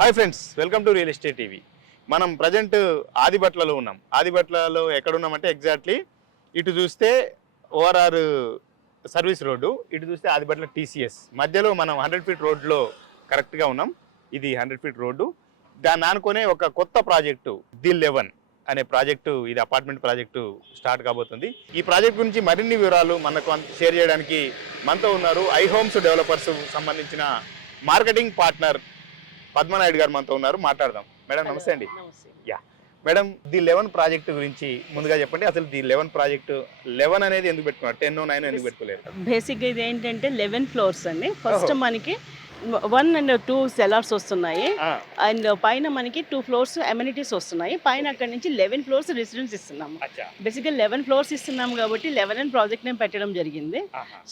Hi friends, welcome to real estate TV. మనం present ఆదిబట్లలో ఉన్నాం. ఆదిబట్లలో ఎక్కడున్నామంటే exactly ఇటు చూస్తే ఓఆర్ఆర్ సర్వీస్ రోడ్డు, ఇటు చూస్తే ఆదిబట్ల టీసీఎస్ మధ్యలో మనం 100 ఫీట్ రోడ్లో కరెక్ట్గా ఉన్నాం. ఇది 100 ఫీట్ రోడ్డు. దాన్ని ఆనుకునే ఒక కొత్త ప్రాజెక్టు ది 11 అనే ప్రాజెక్టు, ఇది అపార్ట్మెంట్ ప్రాజెక్టు స్టార్ట్ కాబోతుంది. ఈ ప్రాజెక్ట్ గురించి మరిన్ని వివరాలు మనకు షేర్ చేయడానికి మనతో ఉన్నారు ఐ హోమ్స్ డెవలపర్స్ సంబంధించిన మార్కెటింగ్ పార్ట్నర్ పద్మనాయుడు గారు మనతో ఉన్నారు. మాట్లాడదాం. మేడం నమస్తే అండి. యా మేడం, ది 11 ప్రాజెక్టు గురించి ముందుగా చెప్పండి. అసలు ది 11 ప్రాజెక్టు 11 అనేది ఎందుకు పెట్టుకున్నారు? 10 9 ఎందుకు పెట్టుకోలేరు? బేసిక్గా ఇది ఏంటంటే 11 ఫ్లోర్స్ అండి. ఫస్ట్ మనకి 1 and 2 సెలార్స్ వస్తున్నాయి అండ్ పైన మనకి 2 ఫ్లోర్స్ అమ్యూనిటీస్ వస్తున్నాయి. పైన అక్కడ నుంచి 11 ఫ్లోర్స్ రెసిడెన్స్ ఇస్తున్నాము. బేసిక్గా 11 ఫ్లోర్స్ ఇస్తున్నాము కాబట్టి 11 అని ప్రాజెక్ట్ నేమ్ పెట్టడం జరిగింది.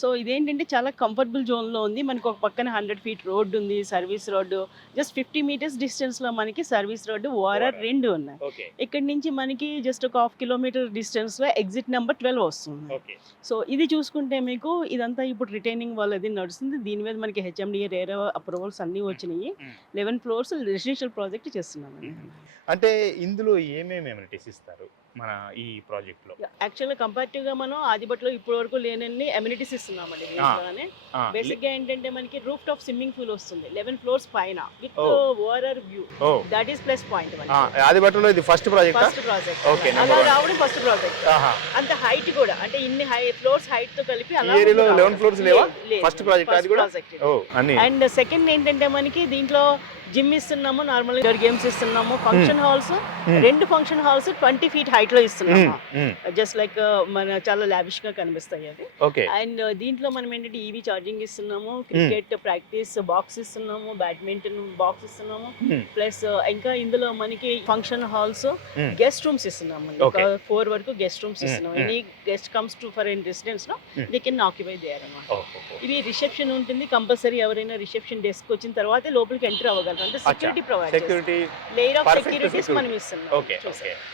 సో ఇదేంటంటే చాలా కంఫర్టబుల్ జోన్లో ఉంది. మనకి ఒక పక్కన 100 ఫీట్ రోడ్డు ఉంది, సర్వీస్ రోడ్డు. జస్ట్ 50 మీటర్స్ డిస్టెన్స్లో మనకి సర్వీస్ రోడ్డు, ఓఆర్ఆర్ 2 ఉన్నాయి. ఇక్కడ నుంచి మనకి జస్ట్ ఒక 1/2 కిలోమీటర్ డిస్టెన్స్లో ఎగ్జిట్ నెంబర్ 12 వస్తుంది. సో ఇది చూసుకుంటే మీకు ఇదంతా ఇప్పుడు రిటైనింగ్ వాళ్ళది నడుస్తుంది. దీని మీద మనకి హెచ్ఎండిఏ రేరా అప్రూవల్స్ అన్నీ వచ్చినాయి. 11 ఫ్లోర్స్ రెసిడెన్షియల్ ప్రాజెక్ట్ చేస్తున్నామండి. అంటే ఇందులో ఏమేమి అమ్యూనిటీస్ ఇస్తారు మన ఈ ప్రాజెక్ట్లో? యాక్చువల్గా కంపారిటివ్గా మనం ఆదిబట్లో ఇప్పటి వరకు లేనన్ని అమ్యూనిటీస్ ఇస్తున్నామండి. బేసిక్గా ఏంటంటే మనకి రూఫ్ టాప్ స్విమ్మింగ్ పూల్ వస్తుంది 11 ఫ్లోర్స్ పైన with ORR view. That is plus point. ఆదిబట్లో ఇది ఫస్ట్ ప్రాజెక్ట్. అలా రావడం ఫస్ట్ ప్రాజెక్ట్. అంత హైట్ కూడా అంటే ఇన్ని ఫ్లోర్స్ హైట్ తో కలిపి అలా 11 ఫ్లోర్స్ లేవా? ఫస్ట్ ప్రాజెక్ట్ అది కూడా. అండ్ సెకండ్ ఏంటంటే మనకి దీంట్లో జిమ్ ఇస్తున్నాము, నార్మల్ గేమ్స్ ఇస్తున్నాము, function halls 2 function halls 20 feet height లో ఇస్తున్నాము. జస్ట్ లైక్ మన చాలా లావిష్ గా కనిపిస్తాయి అవి. అండ్ దీంట్లో మనం ఏంటంటే ఈవీ ఛార్జింగ్ ఇస్తున్నాము, క్రికెట్ ప్రాక్టీస్ బాక్స్ ఇస్తున్నాము, బ్యాడ్మింటన్ బాక్స్ ఇస్తున్నాము. ప్లస్ ఇంకా ఇందులో మనకి ఫంక్షన్ హాల్స్, గెస్ట్ రూమ్స్ ఇస్తున్నాము. 4 వరకు గెస్ట్ రూమ్స్ ఇస్తున్నాము. Any guest comes to for in residence లో దే కెన్ ఆక్యుపై దేర్ అన్నమాట. ఇది రిసెప్షన్ ఉంటుంది. కంపల్సరీ ఎవరైనా రిసెప్షన్ డెస్క్ వచ్చిన తర్వాత లోపలికి ఎంటర్ అవ్వగలరు. అంటే సెక్యూరిటీ ప్రొవైడ్ చేస్తాం. లేయర్ ఆఫ్ సెక్యూరిటీస్ మనం ఇస్తున్నాం.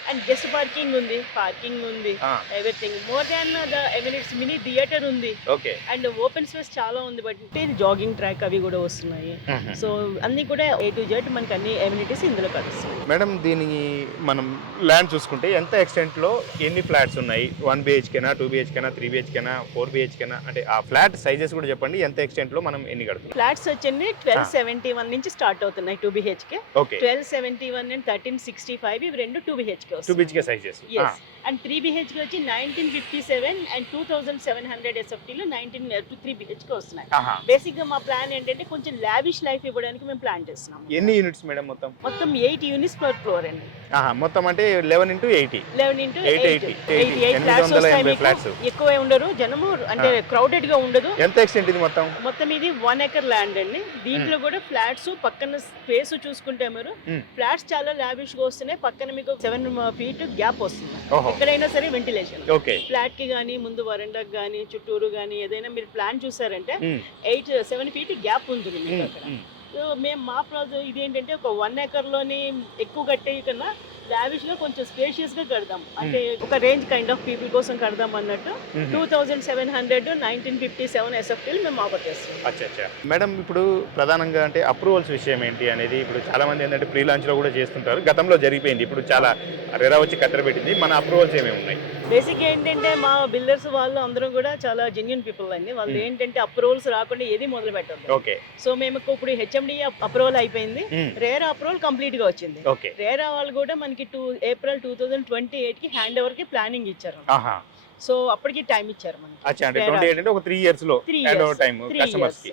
అండ్ గెస్ట్ పార్కింగ్ ఉంది, పార్కింగ్ ఉంది, everything. More than the amenities mini theatre ఉంది. అండ్ ఓపెన్ స్పేస్ చాలా ఉంది. బట్ జాగింగ్ ట్రాక్ అవి కూడా వస్తున్నాయి. సో అన్ని కూడా A to Z మనకి అన్ని ఎమ్యూనిటీస్ ఇందులో కలుస్తాయి. మేడం, దీనికి మనం ల్యాండ్ చూసుకుంటే ఎంత ఎక్స్టెంట్ లో ఎన్ని ఫ్లాట్స్ ఉన్నాయి? 1 BHK, 2 BHK, 3 BHK, 4 BHK? అంటే ఆ ఫ్లాట్ సైజెస్ కూడా చెప్పండి. ఎంత ఎక్స్టెంట్ లో మనం ఎన్ని కడుతున్నాం? ఫ్లాట్స్ వచ్చండి 1271 నుంచి స్టార్ట్ అవుతున్నాయి 2 BHK. 1271 and 1365 ఇవి రెండు 2 BHK వస్తాయి. 2 BHK సైజెస్. అండ్ 3 BHK వచ్చి 1957 అండ్ 2700 SFT లో 3 BHK వస్తున్నాయి. బేసిక్ గా మా ప్లాన్ ఏంటంటే కొంచెం లావిష్ లైఫ్ ఇవ్వడానికి మేము ప్లాన్ చేస్తున్నాం. ఎన్ని యూనిట్స్ మేడం? మొత్తం 8 యూనిట్స్ పర్ ఫ్లోర్ అండి. మొత్తం అంటే 11 into 80. 11 into 88 ఫ్లాట్స్ వస్తాయి మీకు. ఎక్కువే ఉండరు జనము, అంటే క్రౌడెడ్ గా ఉండదు. ఎంత ఎక్స్టెంట్ ఇది మొత్తం? ఇది 1 acre ల్యాండ్ అండి. దీంట్లో కూడా ఫ్లాట్స్ పక్కన స్పేస్ చూసుకుంటే మీరు ఫ్లాట్స్ చాలా లావిష్ గా వస్తున్నాయి. పక్కన మీకు 7 feet గ్యాప్ వస్తుంది. ఎక్కడైనా సరే వెంటిలేషన్. ఫ్లాట్ కి గానీ, ముందు వరండాకి గానీ, చుట్టూరు గానీ ఏదైనా మీరు ప్లాన్ చూసారంటే 7 feet గ్యాప్ ఉంటుంది మీకు అక్కడ. మేము మా ప్రాజెక్ట్ ఇదేంటంటే ఒక 1 acre లోని ఎక్కువ కట్టే కన్నా లావిష్ గా కొంచెం స్పేషియస్ గా కడదాం. అంటే ఒక రేంజ్ కైండ్ ఆఫ్ పీపుల్ కోసం కడదాం అన్నట్టు 2700 1957 SFT మేము ఆఫర్ చేస్తాం. మేడం, ఇప్పుడు ప్రధానంగా అంటే అప్రూవల్స్ విషయం ఏంటి అనేది ఇప్పుడు చాలా మంది ఏంటంటే ప్రీ లాంచ్ లో కూడా చేస్తుంటారు. గతంలో జరిగిపోయింది, ఇప్పుడు చాలా రెరా వచ్చి కత్తెర పెట్టింది. మన అప్రూవల్స్ ఏమేమి ఉన్నాయి? బేసిక్ ఏంటంటే మా బిల్డర్స్ వాళ్ళు అందరం కూడా చాలా జెన్యూన్ పీపుల్ అండి. వాళ్ళు ఏంటంటే అప్రూవల్స్ రాకుండా ఏది మొదలు పెట్టదు. సో మేము ఇప్పుడు హెచ్ఎండిఏ అప్రూవల్ అయిపోయింది, రేరా అప్రూవల్ కంప్లీట్ గా వచ్చింది. రేరా వాళ్ళు కూడా మనకి April 2028 కి హ్యాండ్ ఓవర్ కి ప్లానింగ్ ఇచ్చారు. సో అప్పటికి టైం ఇచ్చారు మనకి. ఒక 3 years లో హ్యాండ్ ఓవర్ టైం కస్టమర్స్ కి.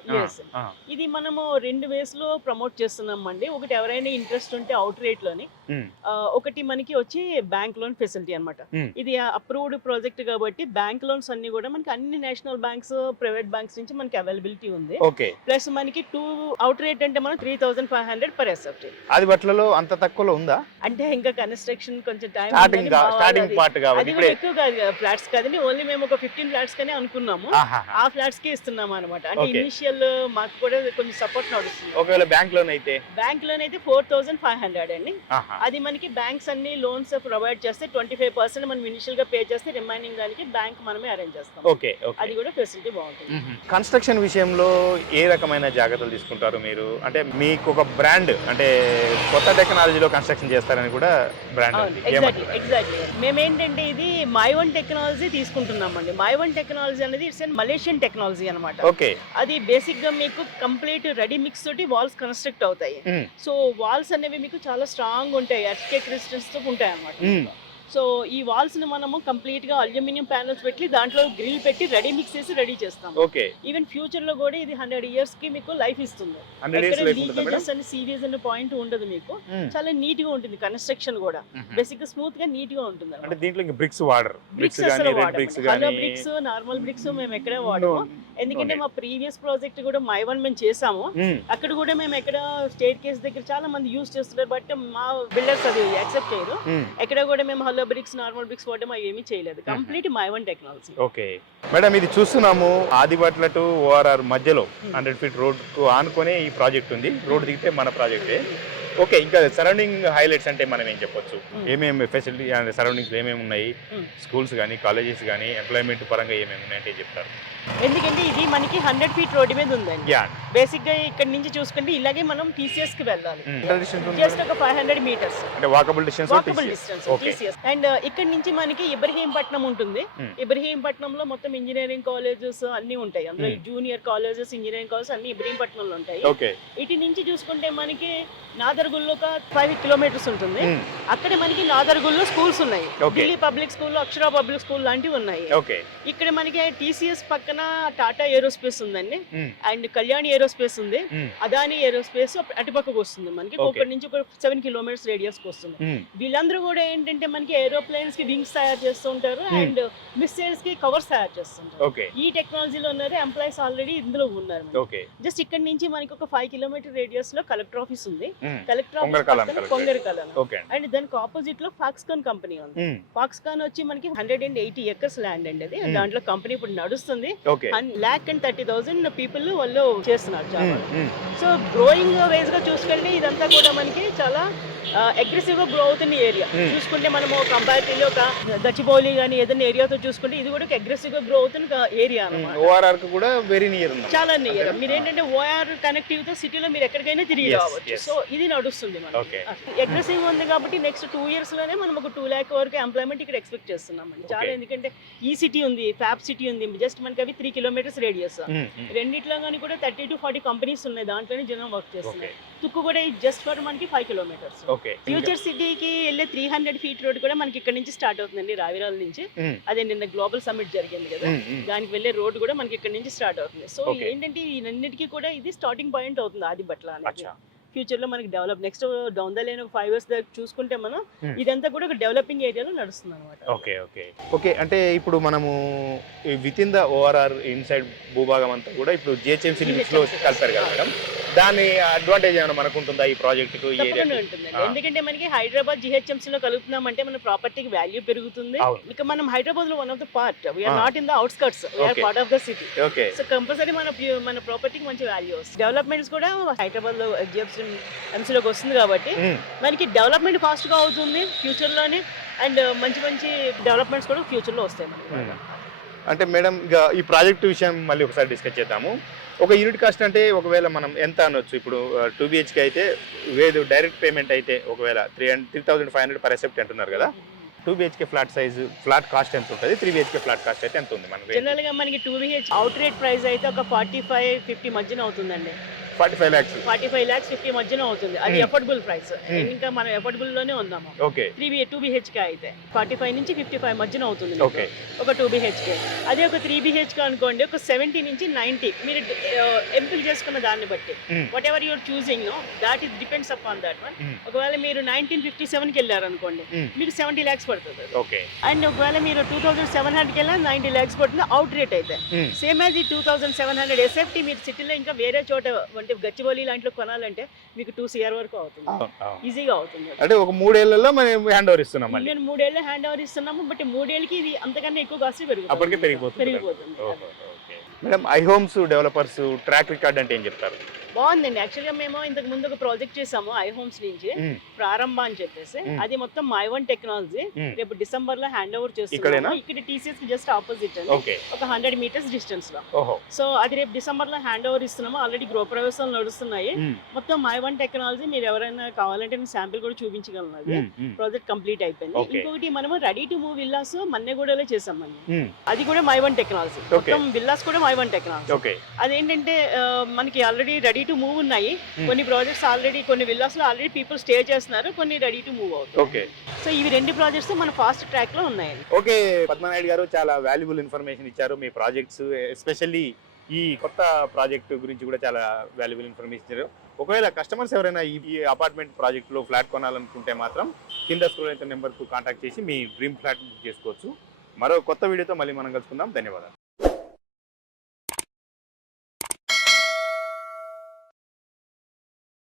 ఇది మనము 2 ways లో ప్రమోట్ చేస్తున్నాం అండి. ఒకటి ఎవరైనా ఇంట్రెస్ట్ ఉంటే అవుట్ రేట్ లోని, ఒకటి మనకి వచ్చి బ్యాంక్ లోన్ ఫెసిలిటీ అన్నమాట. ఇది అప్రూవ్డ్ ప్రాజెక్ట్ కాబట్టి బ్యాంక్ లోన్స్ అన్ని కూడా మనకి అన్ని నేషనల్ బ్యాంక్స్, ప్రైవేట్ బ్యాంక్స్ నుంచి మనకి అవైలబిలిటీ ఉంది. ప్లస్ మనకి అవుట్ రేట్ అంటే మనం 3500 per SFT. అది బట్లలో అంత తక్కువలో ఉందా? అంటే ఇంకా కన్స్ట్రక్షన్ కొంచెం టైం స్టార్టింగ్ పార్ట్ కాబట్టి ఎక్కువ ఫ్లాట్స్ కదండి, ఓన్లీ మేము ఒక 15 ఫ్లాట్స్ కనే అనుకున్నాము. ఆహాహా. ఆ ఫ్లాట్స్ కి ఇస్తున్నాం అనమాట. అంటే Okay. ఇనిషియల్ మాకు కూడా కొంచెం సపోర్ట్ నడుస్తుంది. ఒకవేళ బ్యాంక్ లోన్ అయితే బ్యాంక్ లోన్ అయితే 4500 అండి. ఆహా. అది మనకి బ్యాంక్స్ అన్ని లోన్స్ ప్రొవైడ్ చేస్తే 25% మనం ఇనిషియల్ గా పే చేస్తే రిమైనింగ్ దానికి బ్యాంక్ మనమే అరేంజ్ చేస్తాం. ఓకే అది కూడా ఫెసిలిటీ బాగుంటుంది. కన్స్ట్రక్షన్ విషయంలో ఏ రకమైన జాగ్రత్తలు తీసుకుంటారు మీరు? అంటే మీకు ఒక బ్రాండ్, అంటే కొత్త టెక్నాలజీలో కన్స్ట్రక్షన్ చేస్తారని కూడా బ్రాండ్ ఉంది. ఎగ్జాక్ట్లీ మేము ఏంటంటే ఇది మై1 టెక్నాలజీ తీసుకుంటున్నామండి. మై1 టెక్నాలజీ అనేది ఇట్స్ అండ్ మలేషియన్ టెక్నాలజీ అనమాట. ఓకే. అది బేసిక్ గా మీకు కంప్లీట్ రెడీ మిక్స్ తోటి వాల్స్ కన్స్ట్రక్ట్ అవుతాయి. సో వాల్స్ అనేవి మీకు చాలా స్ట్రాంగ్ ఉంటాయి, ఎర్త్క్వేక్ రెసిస్టెన్స్ తో ఉంటాయి అన్నమాట. సో ఈ వాల్స్ ని మనము కంప్లీట్ గా అల్యూమినియం ప్యానల్స్ పెట్టి దాంట్లో గ్రిల్ పెట్టి రెడీ మిక్స్ చేసి రెడీ చేస్తాం. ఓకే. ఈవెన్ ఫ్యూచర్ లో కూడా ఇది 100 years కి మీకు లైఫ్ ఇస్తుంది. లీకేజెస్ అని సీరియస్ అనే పాయింట్ ఉండదు మీకు. చాలా నీట్ గా ఉంటుంది కన్స్ట్రక్షన్ కూడా. బేసిక్ గా స్మూత్ గా నీట్ గా ఉంటుంది. అంటే దీంట్లో ఇంకా బ్రిక్స్ వాడరు. బ్రిక్స్ అసలు వాడము. బ్రిక్స్ నార్మల్ బ్రిక్స్ మేము ఎక్కడే వాడము. ఎందుకంటే మా ప్రీవియస్ ప్రాజెక్ట్ కూడా మై1 మేము చేసాము. అక్కడ కూడా మేము ఎక్కడ స్టేట్ కేస్ దగ్గర చాలా మంది యూజ్ చేస్తున్నారు, బట్ మా బిల్డర్స్ అది యాక్సెప్ట్ చేయరు. ఎక్కడ కూడా మేము హలో బ్రిక్స్ నార్మల్ బ్రిక్స్ వాడడం అవి ఏమీ చేయలేదు. కంప్లీట్ మై1 టెక్నాలజీ. ఓకే మేడం, ఇది చూస్తున్నాము ఆదిబట్ల టు ఓఆర్ఆర్ మధ్యలో 100 feet రోడ్ కు ఆనుకొని ఈ ప్రాజెక్ట్ ఉంది. రోడ్ దిగితే మన ప్రాజెక్టే. ఓకే, ఇంకా సరౌండింగ్ హైలైట్స్ అంటే మనం ఏం చెప్పొచ్చు? ఏమేమి ఫెసిలిటీ సరౌండింగ్స్ ఏమేమి ఉన్నాయి? స్కూల్స్ కానీ కాలేజెస్ కానీ ఎంప్లాయ్మెంట్ పరంగా ఏమేమి ఉన్నాయంటే చెప్తారు? ఎందుకంటే ఇది మనకి 100 feet రోడ్ మీద ఉందండి. బేసిక్ గా ఇక్కడ నుంచి చూసుకుంటే ఇలాగే మనం టీసీఎస్ కి వెళ్ళాలి. జస్ట్ ఒక 500 meters అంటే వాకబుల్ డిస్టెన్స్. టీసీఎస్. అండ్ ఇక్కడ నుంచి మనకి ఇబ్రహీంపట్నం ఉంటుంది. ఇబ్రహీంపట్నంలో మొత్తం ఇంజనీరింగ్ కాలేజెస్ అన్ని ఉంటాయి. అందులో జూనియర్ కాలేజెస్, ఇంజనీరింగ్ కాలేజెస్ అన్ని ఇబ్రహీంపట్నంలో ఉంటాయి. ఇటు నుంచి చూసుకుంటే మనకి నాదర్గుల్లో ఒక 5 kilometers ఉంటుంది. అక్కడ మనకి నాదర్గుల్లో స్కూల్స్ ఉన్నాయి. ఢిల్లీ పబ్లిక్ స్కూల్, అక్షర పబ్లిక్ స్కూల్ లాంటివి ఉన్నాయి. ఇక్కడ మనకి టీసీఎస్ పక్కన టాటా ఏరోస్పేస్ ఉందండి, అండ్ కళ్యాణి ఏరోస్పేస్ ఉంది, అదాని ఏరోస్పేస్ అటుపక్కకు వస్తుంది. మనకి అక్కడి నుంచి ఒక 7 kilometers రేడియస్ కి వస్తుంది. వీళ్ళందరూ కూడా ఏంటంటే మనకి ఏరోప్లేన్స్ కి వింగ్స్ తయారు చేస్తూ ఉంటారు అండ్ మిస్సైల్స్ కి కవర్స్ తయారు చేస్తుంటారు. ఈ టెక్నాలజీలో ఉన్నారు. ఎంప్లాయీస్ ఆల్రెడీ ఇందులో ఉన్నారు. జస్ట్ ఇక్కడ నుంచి మనకి ఒక 5 kilometer రేడియస్ లో కలెక్టర్ ఆఫీస్ ఉంది. Collector office Kongarakalan. అండ్ దానికి ఆపోజిట్ లో ఫాక్స్కాన్ కంపెనీ ఉంది. ఫాక్స్కాన్ వచ్చి మనకి 180 acres ల్యాండ్ అండి. అది దాంట్లో కంపెనీ ఇప్పుడు నడుస్తుంది. 1,30,000 పీపుల్ వాళ్ళు చేస్తున్నారు చాలా. సో గ్రోయింగ్ వైజ్ గా చూసుకుంటే ఇదంతా కూడా మనకి చాలా అగ్రెసివ్ గా గ్రో అవుతున్న ఏరియా. చూసుకుంటే మనము కంపారిటివ్లీ ఒక గచ్చిబౌలి కానీ ఏదైనా ఏరియాతో చూసుకుంటే ఇది కూడా ఒక అగ్రెసివ్ గా గ్రో అవుతున్న ఏరియా అన్నమాట. ఓఆర్ఆర్ కు కూడా వెరీ నియర్ ఉంది, చాలా నియర్. మీరు ఏంటంటే ఓఆర్ కనెక్టివ్ తో సిటీలో మీరు ఎక్కడికైనా తిరిగి రావచ్చు. సో ఇది నడుస్తుంది మనకి. అగ్రెసివ్ ఉంది కాబట్టి నెక్స్ట్ 2 years లోనే మనం ఒక 2 lakh వరకు ఎంప్లాయ్మెంట్ ఇక్కడ ఎక్స్పెక్ట్ చేస్తున్నాం అండి. చాలా, ఎందుకంటే ఈ సిటీ ఉంది, ఫ్యాబ్ సిటీ ఉంది, జస్ట్ మనకి అవి 3 kilometers రేడియస్. రెండిట్లో కానీ కూడా 30 to 40 కంపెనీస్ ఉన్నాయి. దాంట్లోనే జనం వర్క్ చేస్తున్నారు. తుక్కు కూడా జస్ట్ ఫర్ మనకి 5 kilometers. ఫ్యూచర్ సిటీకి వెళ్ళే 300 feet రోడ్ కూడా మనకి ఇక్కడ నుంచి స్టార్ట్ అవుతుందండి, రావిరాల నుంచి. అదే నిన్న గ్లోబల్ సమ్మిట్ జరిగింది కదా, దానికి వెళ్ళే రోడ్ కూడా మనకి ఇక్కడ నుంచి స్టార్ట్ అవుతుంది. సో ఏంటంటే ఈ అన్నిటికీ కూడా ఇది స్టార్టింగ్ పాయింట్ అవుతుంది ఆదిబట్ల అనేది. ఫ్యూచర్ లో మనకి develop next down the line 5 years దాకా చూసుకుంటే మనం ఇదంతా కూడా ఒక డెవలపింగ్ ఏరియాలో నడుస్తుంది అనమాట. ఓకే, అంటే ఇప్పుడు మనము with in the ORR inside భూభాగం అంతా కూడా ఇప్పుడు జిహెచ్ఎంసీ లిమిట్స్ లో కలిపారు కదా మేడం, దాని అడ్వాంటేజ్ ఏమైనా మనకు ఉంటుందా ఈ ప్రాజెక్ట్ కు? ఉంటుందండి, ఎందుకంటే మనకి హైదరాబాద్ జిహెచ్ఎంసీ లో కలుపుతున్నామంటే మన ప్రాపర్టీకి వాల్యూ పెరుగుతుంది. ఇక మనం హైదరాబాద్ లో one of the part, we're not in the outskirts, we're part of the city. So compulsory మన ప్రాపర్టీకి మంచి వాల్యూ వస్తుంది. డెవలప్మెంట్స్ కూడా హైదరాబాద్ లో జిహెచ్ఎంసీలోకి వస్తుంది కాబట్టి మనకి డెవలప్మెంట్ ఫాస్ట్ గా అవుతుంది ఫ్యూచర్ లోనే, అండ్ మంచి మంచి డెవలప్మెంట్స్ కూడా ఫ్యూచర్ లో వస్తాయి మనకి. అంటే మేడం ఈ ప్రాజెక్ట్ విషయం మళ్ళీ ఒకసారి డిస్కస్ చేద్దాము. ఒక యూనిట్ కాస్ట్ అంటే ఒకవేళ మనం ఎంత అనొచ్చు? ఇప్పుడు 2 BHK అయితే వేదు డైరెక్ట్ పేమెంట్ అయితే ఒకవేళ 3,500 per accept అంటున్నారు కదా. 2 BHK flat size flat cost ఎంత ఉంటుంది? 3 BHK ఫ్లాట్ కాస్ట్ అయితే ఎంత ఉంది మనకి? జనరల్ గా మనకి 2 BHK అవుట్ రేట్ ప్రైస్ అయితే ఒక 45-50 మధ్యన అవుతుందండి. 45 lakhs 50 మధ్యన అవుతుంది. అది అఫోర్డబుల్ ప్రైస్, ఇంకా మనం అఫోర్డబుల్ లోనే ఉన్నాము. 2 BHK అయితే 45 నుంచి 55 మధ్యన అవుతుంది ఒక 2 BHK. అదే ఒక 3 BHK అనుకోండి, ఒక 70 నుంచి 90 మీరు ఎంపిక చేసుకున్న దాన్ని బట్టి whatever you're choosing that it depends upon that one. ఒకవేళ మీరు 1957 కి వెళ్ళారు అనుకోండి, మీకు 70 lakhs పడుతుంది. అండ్ ఒకవేళ మీరు 2,700 కి వెళ్ళినా 90 lakhs పడుతుంది అవుట్ రేట్ అయితే. సేమ్ యాజ్ ఈ 2,700 SFT మీరు సిటీలో ఇంకా వేరే చోట అంటే గచ్చిబౌలి లాంటిలో కొనాలంటే మీకు 2 CR వరకు అవుతుంది, ఈజీగా అవుతుంది. అంటే ఒక 3 ఏళ్లలో మనం హ్యాండ్ ఓవర్ ఇస్తున్నాం మళ్ళీ. నేను 3 ఏళ్ళు హ్యాండ్ ఓవర్ ఇస్తున్నాము, బట్ 3 ఏళ్ళకి ఇది అంతకన్నా ఎక్కువ కాస్ట్ అప్పటికే పెరిగిపోతుంది. మేడం ఐహోమ్స్ డెవలపర్స్ ట్రాక్ రికార్డ్ అంటే ఏం చెప్తారు? బాగుందండి. యాక్చువల్గా మేము ఇంతకు ముందు ఒక ప్రాజెక్ట్ చేసాము ఐహోమ్స్ నుంచి ప్రారంభ అని చెప్పేసి, అది మొత్తం మై1 టెక్నాలజీ. రేపు డిసెంబర్ లో హ్యాండ్ ఓవర్ చేస్తున్నాము. ఇక్కడ టీసీఎస్ కి జస్ట్ ఆపోజిట్ అండి, ఒక 100 మీటర్స్ డిస్టెన్స్ లో. సో అది రేపు డిసెంబర్ లో హ్యాండ్ ఓవర్ ఇస్తున్నాము. ఆల్రెడీ గృహప్రవేశాలు నడుస్తున్నాయి. మొత్తం మై1 టెక్నాలజీ. మీరు ఎవరైనా కావాలంటే నేను శాంపిల్ కూడా చూపించగలను. అది ప్రాజెక్ట్ కంప్లీట్ అయిపోయింది. ఇంకొకటి మనము రెడీ టు మూవ్ విల్లాస్ మన్నెగూడలో చేసామండి. అది కూడా మై1 టెక్నాలజీ. మొత్తం విల్లాస్ కూడా మై1 టెక్నాలజీ. అదేంటంటే మనకి ఆల్రెడీ రెడీ టు మూవ్ ఉన్నాయి. కొన్ని ప్రాజెక్ట్స్ ఆల్రెడీ, కొన్ని విల్లాస్ లో ఆల్రెడీ పీపుల్ స్టే చేస్తున్నారు, కొన్ని రెడీ టు మూవ్ అవుతాయి. సో ఇవి 2 ప్రాజెక్ట్స్ మన ఫాస్ట్ ట్రాక్ లో ఉన్నాయి. ఓకే పద్మనాయుడు గారు, చాలా వాల్యుబుల్ ఇన్ఫర్మేషన్ ఇచ్చారు. మీ ప్రాజెక్ట్స్ ఎస్పెషల్లీ ఈ కొత్త ప్రాజెక్ట్ గురించి కూడా చాలా వాల్యుబుల్ ఇన్ఫర్మేషన్ ఇచ్చారు. ఒకవేళ కస్టమర్స్ ఎవరైనా ఈ అపార్ట్మెంట్ ప్రాజెక్ట్ లో ఫ్లాట్ కొనాలనుకుంటే మాత్రం కింద స్క్రోల్ అయితే నెంబర్ కు కాంటాక్ట్ చేసి మీ డ్రీమ్ ఫ్లాట్ బుక్ చేసుకోవచ్చు. మరో కొత్త వీడియోతో మళ్ళీ మనం కలుసుకుందాం. ధన్యవాదాలు.